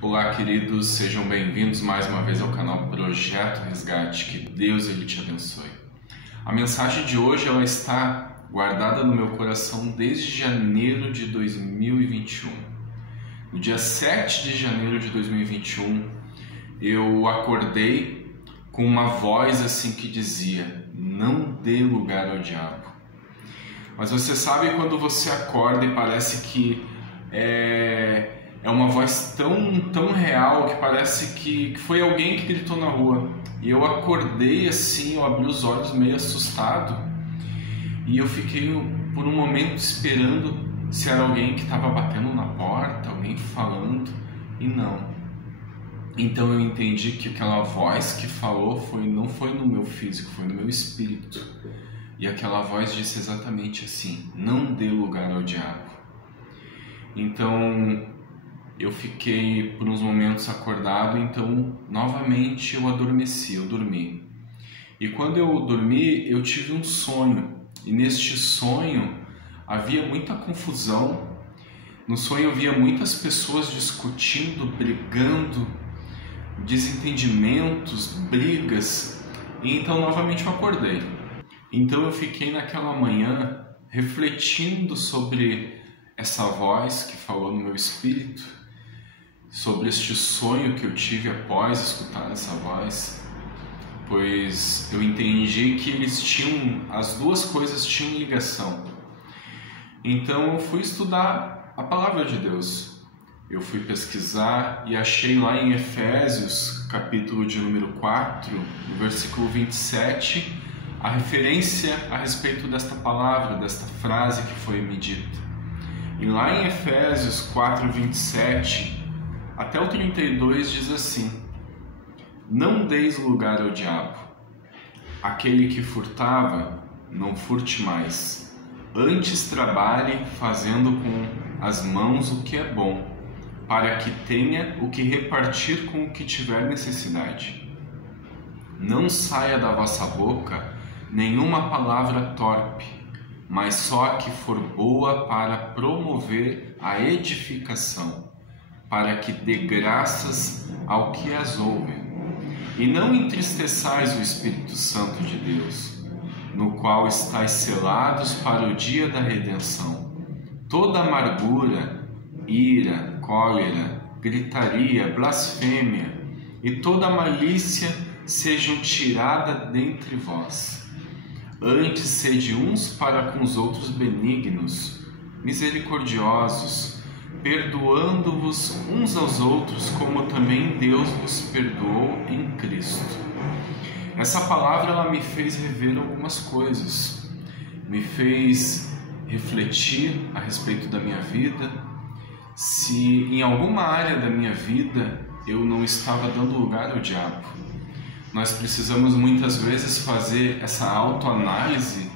Olá, queridos, sejam bem-vindos mais uma vez ao canal Projeto Resgate. Que Deus ele te abençoe. A mensagem de hoje ela está guardada no meu coração desde janeiro de 2021. No dia 7 de janeiro de 2021, eu acordei com uma voz assim que dizia: não dê lugar ao diabo. Mas você sabe quando você acorda e parece que é uma voz tão real que parece que foi alguém que gritou na rua. E eu acordei assim, eu abri os olhos meio assustado e eu fiquei por um momento esperando se era alguém que estava batendo na porta, alguém falando, e não. Então eu entendi que aquela voz que falou não foi no meu físico, foi no meu espírito. E aquela voz disse exatamente assim: não dê lugar ao diabo. Então eu fiquei por uns momentos acordado, então novamente eu adormeci, eu dormi. E quando eu dormi, eu tive um sonho. E neste sonho havia muita confusão. No sonho eu via muitas pessoas discutindo, brigando, desentendimentos, brigas. E então novamente eu acordei. Então eu fiquei naquela manhã refletindo sobre essa voz que falou no meu espírito, sobre este sonho que eu tive após escutar essa voz, pois eu entendi que as duas coisas tinham ligação. Então eu fui estudar a palavra de Deus, eu fui pesquisar e achei lá em Efésios, capítulo de número 4, no versículo 27, a referência a respeito desta palavra, desta frase que foi me dita. E lá em Efésios 4, 27 até o 32 diz assim: não deis lugar ao diabo. Aquele que furtava, não furte mais. Antes trabalhe fazendo com as mãos o que é bom, para que tenha o que repartir com o que tiver necessidade. Não saia da vossa boca nenhuma palavra torpe, mas só a que for boa para promover a edificação, para que dê graças ao que as ouve. E não entristeçais o Espírito Santo de Deus, no qual estáis selados para o dia da redenção. Toda amargura, ira, cólera, gritaria, blasfêmia e toda malícia sejam tiradas dentre vós. Antes sede uns para com os outros benignos, misericordiosos, perdoando-vos uns aos outros, como também Deus vos perdoou em Cristo. Essa palavra ela me fez rever algumas coisas, me fez refletir a respeito da minha vida, se em alguma área da minha vida eu não estava dando lugar ao diabo. Nós precisamos muitas vezes fazer essa autoanálise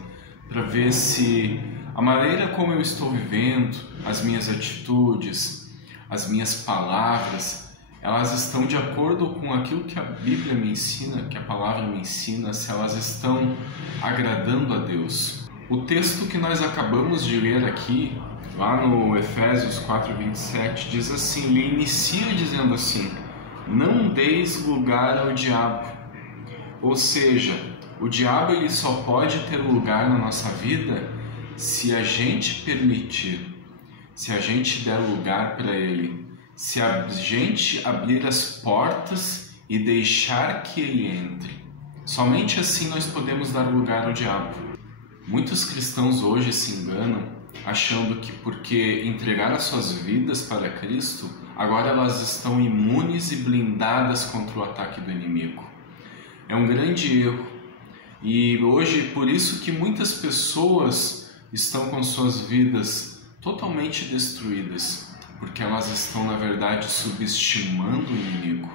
para ver se a maneira como eu estou vivendo, as minhas atitudes, as minhas palavras, elas estão de acordo com aquilo que a Bíblia me ensina, que a palavra me ensina, se elas estão agradando a Deus. O texto que nós acabamos de ler aqui, lá no Efésios 4:27, diz assim, ele inicia dizendo assim: não deis lugar ao diabo. Ou seja, o diabo ele só pode ter lugar na nossa vida se a gente permitir, se a gente der lugar para ele, se a gente abrir as portas e deixar que ele entre. Somente assim nós podemos dar lugar ao diabo. Muitos cristãos hoje se enganam, achando que porque entregaram as suas vidas para Cristo, agora elas estão imunes e blindadas contra o ataque do inimigo. É um grande erro. E hoje, por isso que muitas pessoas estão com suas vidas totalmente destruídas, porque elas estão, na verdade, subestimando o inimigo.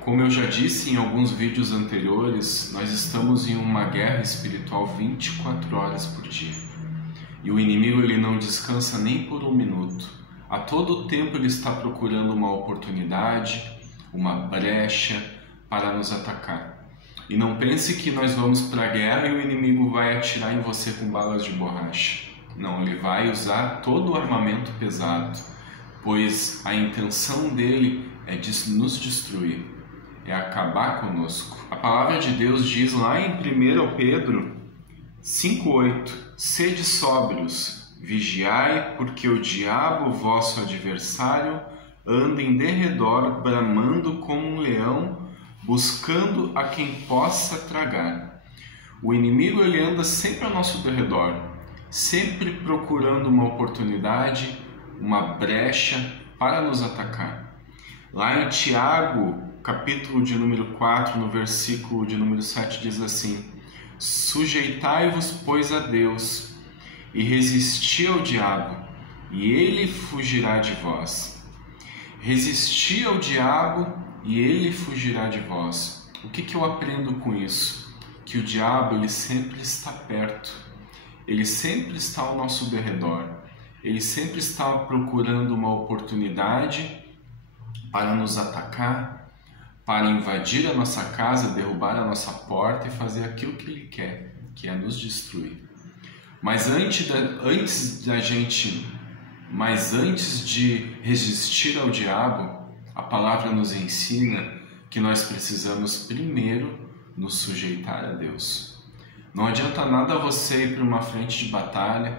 Como eu já disse em alguns vídeos anteriores, nós estamos em uma guerra espiritual 24 horas por dia. E o inimigo ele não descansa nem por um minuto. A todo tempo ele está procurando uma oportunidade, uma brecha para nos atacar. E não pense que nós vamos para a guerra e o inimigo vai atirar em você com balas de borracha. Não, ele vai usar todo o armamento pesado, pois a intenção dele é de nos destruir, é acabar conosco. A palavra de Deus diz lá em 1 Pedro 5,8: Sede sóbrios, vigiai, porque o diabo, vosso adversário, anda em derredor, bramando como um leão, buscando a quem possa tragar. O inimigo, ele anda sempre ao nosso derredor, sempre procurando uma oportunidade, uma brecha para nos atacar. Lá em Tiago, capítulo de número 4, no versículo de número 7, diz assim: Sujeitai-vos, pois, a Deus, e resisti ao diabo, e ele fugirá de vós. Resisti ao diabo, e ele fugirá de vós. O que eu aprendo com isso? Que o diabo, ele sempre está perto, ele sempre está ao nosso derredor, ele sempre está procurando uma oportunidade para nos atacar, para invadir a nossa casa, derrubar a nossa porta e fazer aquilo que ele quer, que é nos destruir. Mas antes de resistir ao diabo, a palavra nos ensina que nós precisamos primeiro nos sujeitar a Deus. Não adianta nada você ir para uma frente de batalha,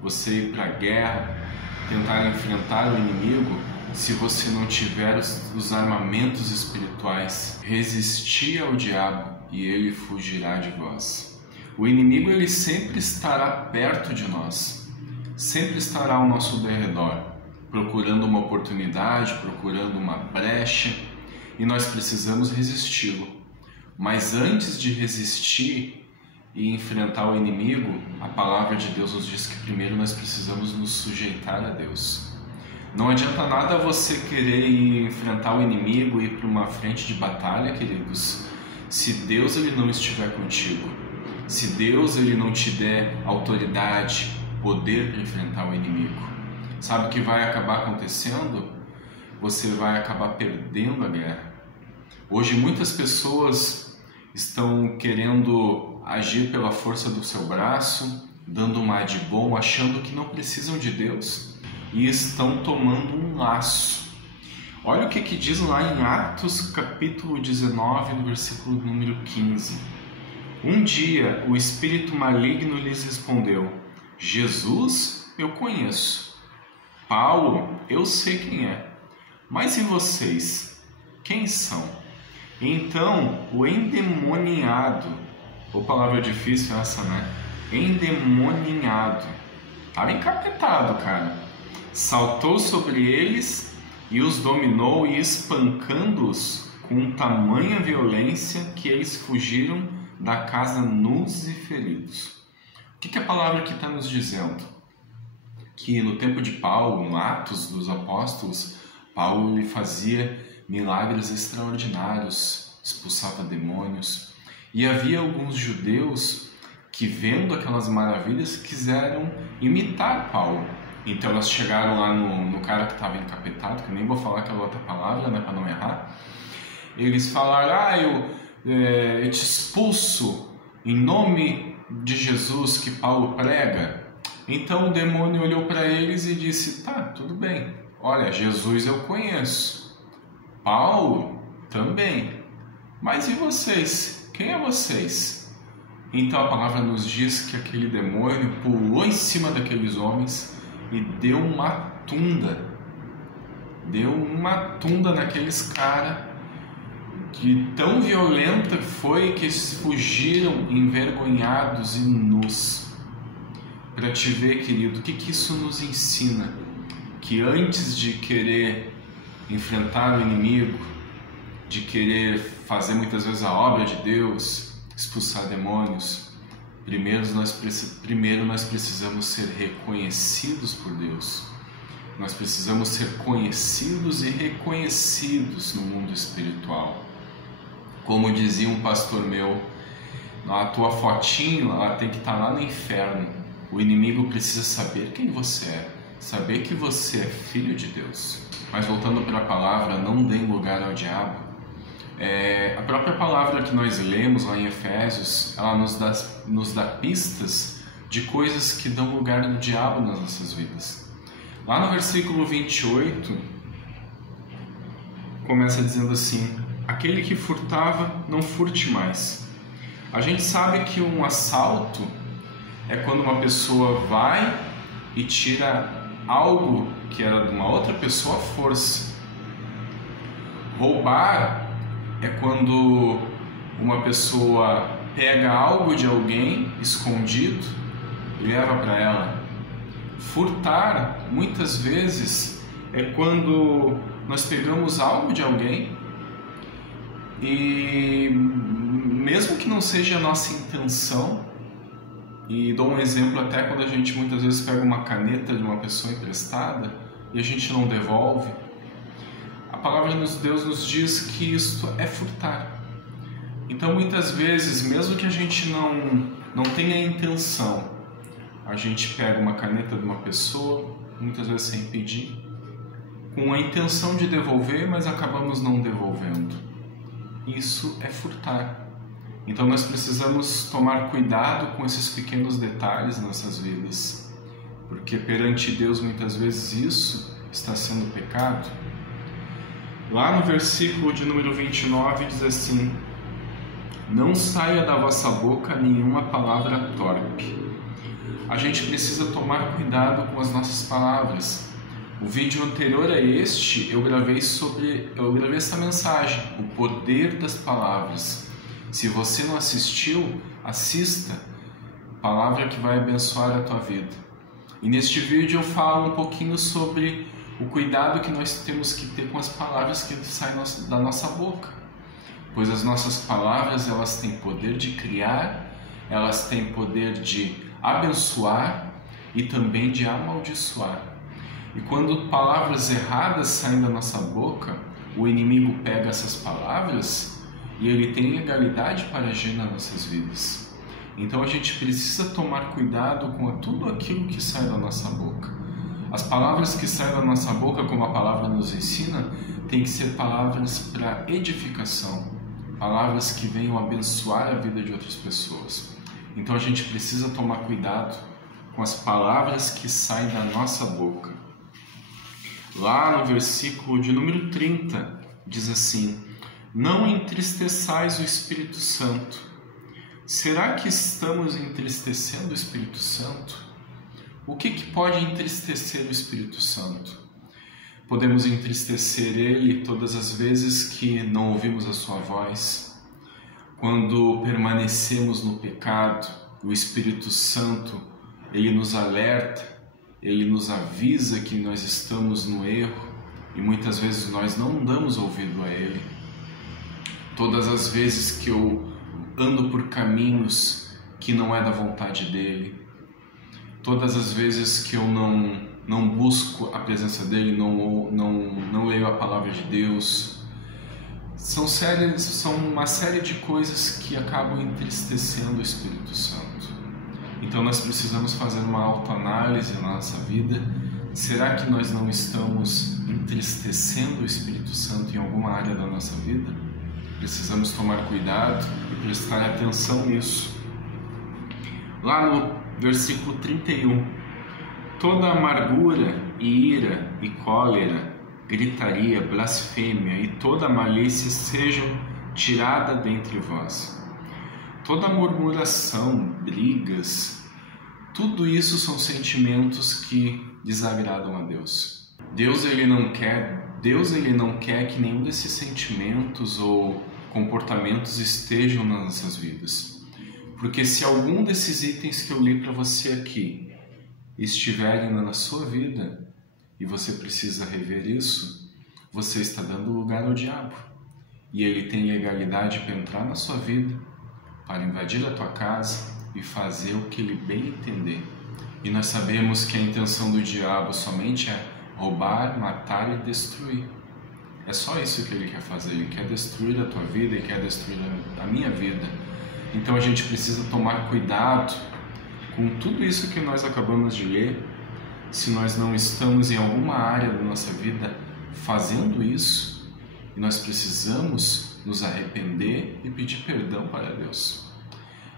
você ir para a guerra, tentar enfrentar o inimigo, se você não tiver os armamentos espirituais. Resistir ao diabo e ele fugirá de vós. O inimigo, ele sempre estará perto de nós, sempre estará ao nosso derredor, procurando uma oportunidade, procurando uma brecha, e nós precisamos resisti-lo. Mas antes de resistir e enfrentar o inimigo, a palavra de Deus nos diz que primeiro nós precisamos nos sujeitar a Deus. Não adianta nada você querer ir enfrentar o inimigo e ir para uma frente de batalha, queridos, se Deus, ele não estiver contigo, se Deus, ele não te der autoridade, poder para enfrentar o inimigo. Sabe o que vai acabar acontecendo? Você vai acabar perdendo a guerra. Hoje muitas pessoas estão querendo agir pela força do seu braço, dando uma de bom, achando que não precisam de Deus, e estão tomando um laço. Olha o que diz lá em Atos capítulo 19, no versículo número 15. Um dia o espírito maligno lhes respondeu: Jesus eu conheço, Paulo eu sei quem é, mas e vocês, quem são? Então o endemoniado, ou palavra difícil essa, né? Endemoniado, estava encapetado, cara, saltou sobre eles e os dominou, e espancando-os com tamanha violência que eles fugiram da casa nus e feridos. O que a palavra aqui está nos dizendo? Que no tempo de Paulo, no Atos dos Apóstolos, Paulo ele fazia milagres extraordinários, expulsava demônios, e havia alguns judeus que, vendo aquelas maravilhas, quiseram imitar Paulo. Então elas chegaram lá no cara que estava encapetado, que eu nem vou falar aquela outra palavra, né, para não errar. Eles falaram: eu te expulso em nome de Jesus que Paulo prega. Então o demônio olhou para eles e disse: tá, tudo bem, olha, Jesus eu conheço, Paulo também, mas e vocês? Quem é vocês? Então a palavra nos diz que aquele demônio pulou em cima daqueles homens e deu uma tunda naqueles caras, que tão violenta foi que eles fugiram envergonhados e nus. Para te ver, querido, o que isso nos ensina? Que antes de querer enfrentar o inimigo, de querer fazer muitas vezes a obra de Deus, expulsar demônios, primeiro nós precisamos ser reconhecidos por Deus. Nós precisamos ser conhecidos e reconhecidos no mundo espiritual. Como dizia um pastor meu, a tua fotinho ela tem que estar lá no inferno. O inimigo precisa saber quem você é, saber que você é filho de Deus. Mas voltando para a palavra, não deem lugar ao diabo. A própria palavra que nós lemos lá em Efésios, ela nos dá pistas de coisas que dão lugar ao diabo nas nossas vidas. Lá no versículo 28, começa dizendo assim: aquele que furtava, não furte mais. A gente sabe que um assalto é quando uma pessoa vai e tira algo que era de uma outra pessoa à força. Roubar é quando uma pessoa pega algo de alguém escondido e leva para ela. Furtar, muitas vezes, é quando nós pegamos algo de alguém e, mesmo que não seja a nossa intenção, e dou um exemplo até quando a gente muitas vezes pega uma caneta de uma pessoa emprestada e a gente não devolve, a palavra de Deus nos diz que isto é furtar. Então, muitas vezes, mesmo que a gente não tenha intenção, a gente pega uma caneta de uma pessoa, muitas vezes sem pedir, com a intenção de devolver, mas acabamos não devolvendo. Isso é furtar. Então nós precisamos tomar cuidado com esses pequenos detalhes nas nossas vidas, porque perante Deus muitas vezes isso está sendo pecado. Lá no versículo de número 29 diz assim: não saia da vossa boca nenhuma palavra torpe. A gente precisa tomar cuidado com as nossas palavras. O vídeo anterior a este eu gravei essa mensagem, o poder das palavras. Se você não assistiu, assista. Palavra que vai abençoar a tua vida. E neste vídeo eu falo um pouquinho sobre o cuidado que nós temos que ter com as palavras que saem da nossa boca. Pois as nossas palavras, elas têm poder de criar, elas têm poder de abençoar e também de amaldiçoar. E quando palavras erradas saem da nossa boca, o inimigo pega essas palavras e ele tem legalidade para agir nas nossas vidas. Então a gente precisa tomar cuidado com tudo aquilo que sai da nossa boca. As palavras que saem da nossa boca, como a palavra nos ensina, tem que ser palavras para edificação, palavras que venham abençoar a vida de outras pessoas. Então a gente precisa tomar cuidado com as palavras que saem da nossa boca. Lá no versículo de número 30, diz assim: não entristeçais o Espírito Santo. Será que estamos entristecendo o Espírito Santo? O que pode entristecer o Espírito Santo? Podemos entristecer Ele todas as vezes que não ouvimos a sua voz. Quando permanecemos no pecado, o Espírito Santo, Ele nos alerta, Ele nos avisa que nós estamos no erro e muitas vezes nós não damos ouvido a Ele. Todas as vezes que eu ando por caminhos que não é da vontade dEle, todas as vezes que eu não busco a presença dEle, não leio a palavra de Deus, são uma série de coisas que acabam entristecendo o Espírito Santo. Então nós precisamos fazer uma autoanálise na nossa vida. Será que nós não estamos entristecendo o Espírito Santo em alguma área da nossa vida? Precisamos tomar cuidado e prestar atenção nisso. Lá no versículo 31, toda amargura e ira e cólera, gritaria, blasfêmia e toda malícia sejam tirada dentre vós. Toda murmuração, brigas, tudo isso são sentimentos que desagradam a Deus. Deus ele não quer que nenhum desses sentimentos ou comportamentos estejam nas nossas vidas. Porque se algum desses itens que eu li para você aqui estiverem na sua vida e você precisa rever isso, você está dando lugar ao diabo. E ele tem legalidade para entrar na sua vida, para invadir a tua casa e fazer o que ele bem entender. E nós sabemos que a intenção do diabo somente é roubar, matar e destruir. É só isso que ele quer fazer. Ele quer destruir a tua vida e quer destruir a minha vida. Então a gente precisa tomar cuidado com tudo isso que nós acabamos de ler. Se nós não estamos em alguma área da nossa vida fazendo isso, e nós precisamos nos arrepender e pedir perdão para Deus.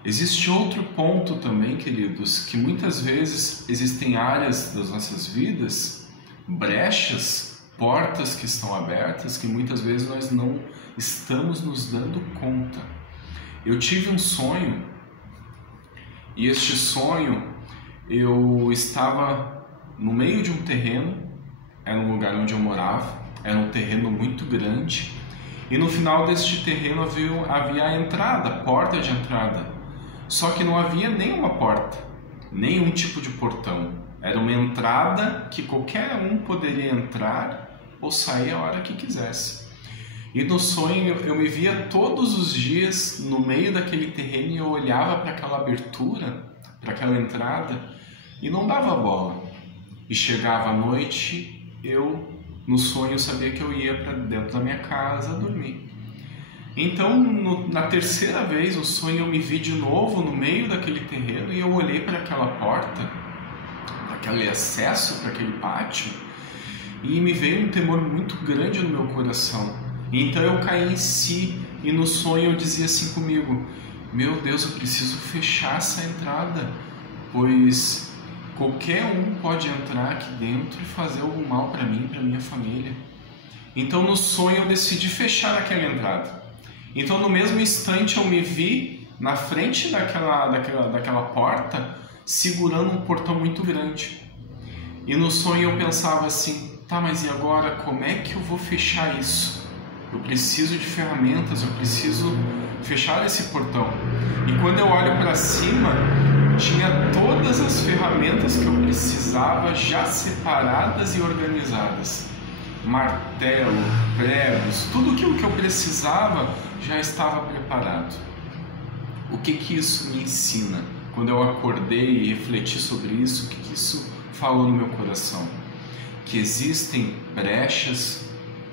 Existe outro ponto também, queridos, que muitas vezes existem áreas das nossas vidas brechas, portas que estão abertas que muitas vezes nós não estamos nos dando conta. Eu tive um sonho, e este sonho eu estava no meio de um terreno, era um lugar onde eu morava, era um terreno muito grande, e no final deste terreno havia a entrada, a porta de entrada, só que não havia nenhuma porta, nenhum tipo de portão, era uma entrada que qualquer um poderia entrar ou sair a hora que quisesse. E no sonho eu me via todos os dias no meio daquele terreno e eu olhava para aquela abertura, para aquela entrada e não dava bola. E chegava a noite, no sonho eu sabia que eu ia para dentro da minha casa dormir. Então na terceira vez no sonho eu me vi de novo no meio daquele terreno e eu olhei para aquela porta, para aquele acesso, para aquele pátio, e me veio um temor muito grande no meu coração. Então eu caí em si e no sonho eu dizia assim comigo: meu Deus, eu preciso fechar essa entrada, pois qualquer um pode entrar aqui dentro e fazer algum mal para mim, para minha família. Então no sonho eu decidi fechar aquela entrada. Então no mesmo instante eu me vi na frente daquela porta segurando um portão muito grande. E no sonho eu pensava assim: tá, mas e agora como é que eu vou fechar isso? Eu preciso de ferramentas, eu preciso fechar esse portão. E quando eu olho para cima, tinha todas as ferramentas que eu precisava já separadas e organizadas. Martelo, pregos, tudo aquilo que eu precisava já estava preparado. O que isso me ensina? Quando eu acordei e refleti sobre isso, o que isso falou no meu coração? Que existem brechas,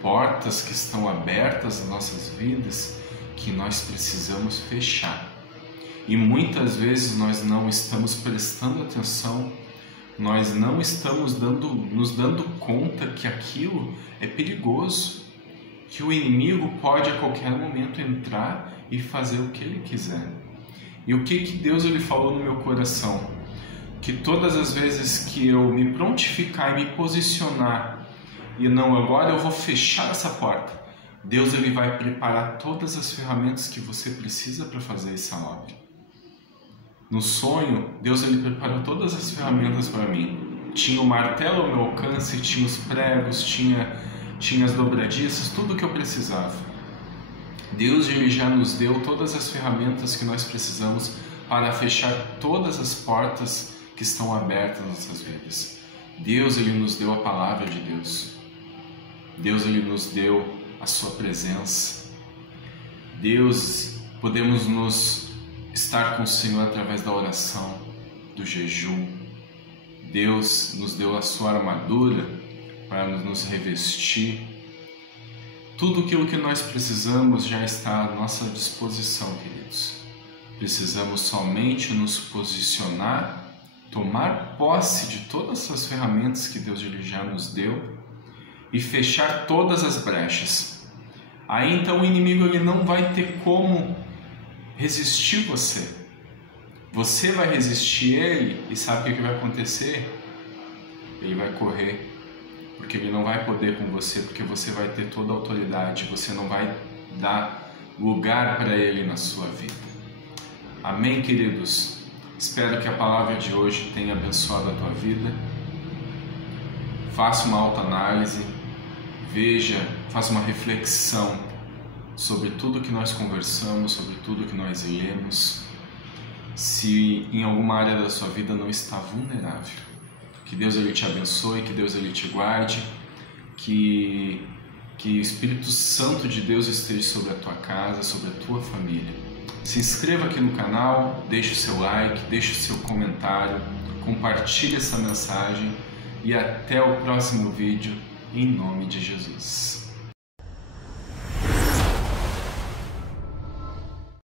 portas que estão abertas nas nossas vidas que nós precisamos fechar. E muitas vezes nós não estamos prestando atenção, nós não estamos nos dando conta que aquilo é perigoso, que o inimigo pode a qualquer momento entrar e fazer o que ele quiser. E o que Deus ele falou no meu coração? Que todas as vezes que eu me prontificar e me posicionar e não, agora eu vou fechar essa porta, Deus ele vai preparar todas as ferramentas que você precisa para fazer essa obra. No sonho, Deus ele preparou todas as ferramentas para mim. Tinha o martelo ao meu alcance, tinha os pregos, tinha as dobradiças, tudo o que eu precisava. Deus ele já nos deu todas as ferramentas que nós precisamos para fechar todas as portas que estão abertas nas nossas vidas. Deus ele nos deu a palavra de Deus. Deus ele nos deu a sua presença. Deus, podemos estar com o Senhor através da oração, do jejum. Deus nos deu a sua armadura para nos revestir. Tudo aquilo que nós precisamos já está à nossa disposição, queridos. Precisamos somente nos posicionar, tomar posse de todas as ferramentas que Deus já nos deu e fechar todas as brechas. Aí então o inimigo ele não vai ter como resistir você. Você vai resistir ele e sabe o que vai acontecer? Ele vai correr, porque ele não vai poder com você, porque você vai ter toda a autoridade, você não vai dar lugar para ele na sua vida. Amém, queridos? Espero que a palavra de hoje tenha abençoado a tua vida. Faça uma autoanálise, faça uma reflexão sobre tudo que nós conversamos, sobre tudo que nós lemos. Se em alguma área da sua vida não está vulnerável, que Deus ele te abençoe, que Deus ele te guarde, que o Espírito Santo de Deus esteja sobre a tua casa, sobre a tua família. Se inscreva aqui no canal, deixe o seu like, deixe o seu comentário, compartilhe essa mensagem e até o próximo vídeo, em nome de Jesus.